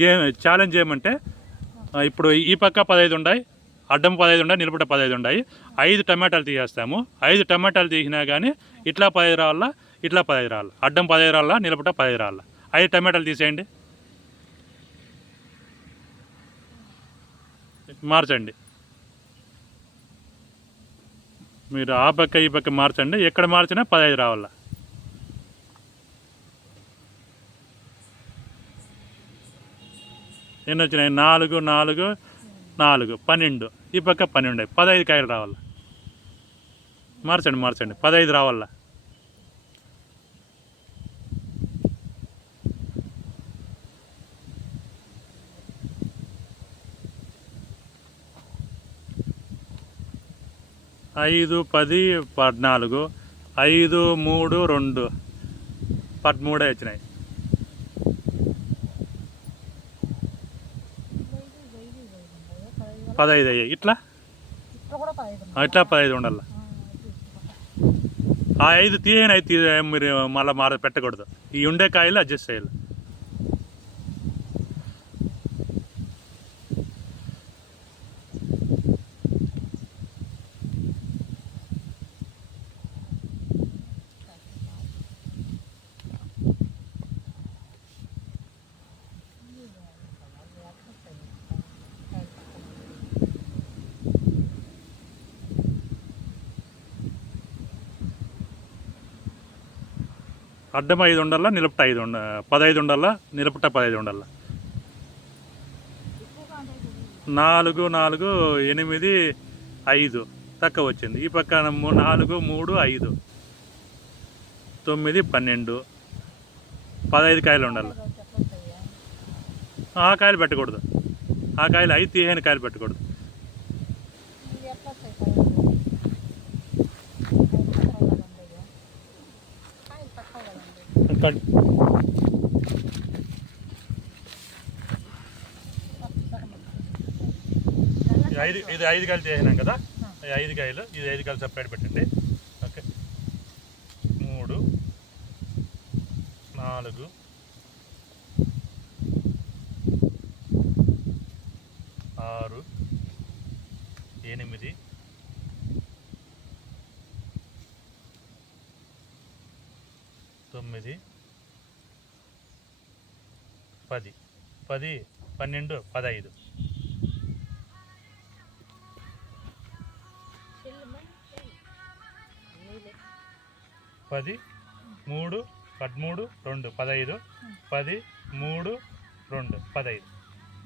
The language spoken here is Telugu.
గేమ్ ఛాలెంజ్ ఏమంటే ఇప్పుడు ఈ పక్క 15 ఉన్నాయి, అడ్డం 15 ఉన్నాయి, నిలబడ్డ 15 ఉన్నాయి. 5 టమాటాలు తీసేస్తాము. 5 టమాటాలు తీసినా కానీ ఇట్లా 15 రావాలా, ఇట్లా 15 రావాలి. అడ్డం 15 రావాలా, నిలబడ్డ 15 రావాలా. 5 టమాటాలు తీసేయండి, మార్చండి. మీరు ఆ పక్క ఈ పక్క మార్చండి. ఎక్కడ మార్చినా 15 రావాలా. ఎన్ని వచ్చినాయి? 4, 4, 4, 12. ఈ పక్క 12, 15 కాయలు రావాలి. మార్చండి మార్చండి, 15 రావాలా. ఐదు 10 14, 5 3 2 13 వచ్చినాయి. పదహైదు అయ్యాయి. ఇట్లా ఇట్లా 15 ఉండాలి. ఆ 5 తీయని 5 మీరు మళ్ళీ పెట్టకూడదు. ఈ ఉండే కాయలు అడ్జస్ట్ చేయాలి. అడ్డం 5 ఉండాలా, నిలపట 15 ఉండాలా, నిలపట 15 ఉండాలా. 4 4 8 5 తక్కువ వచ్చింది. ఈ పక్క 4 3 5 9 12 15 కాయలు ఉండాలి. ఆ కాయలు పెట్టకూడదు. ఆ కాయలు 5 తీయని కాయలు పెట్టకూడదు. ఇది 5 కాయలు చేసినాం కదా, 5 కాయలు, ఇది 5 కాయలు సపరేట్ పెట్టండి. ఓకే, 3 4 6 8 9 10 10 12 15 10 3 13 2 15 10 3 2 15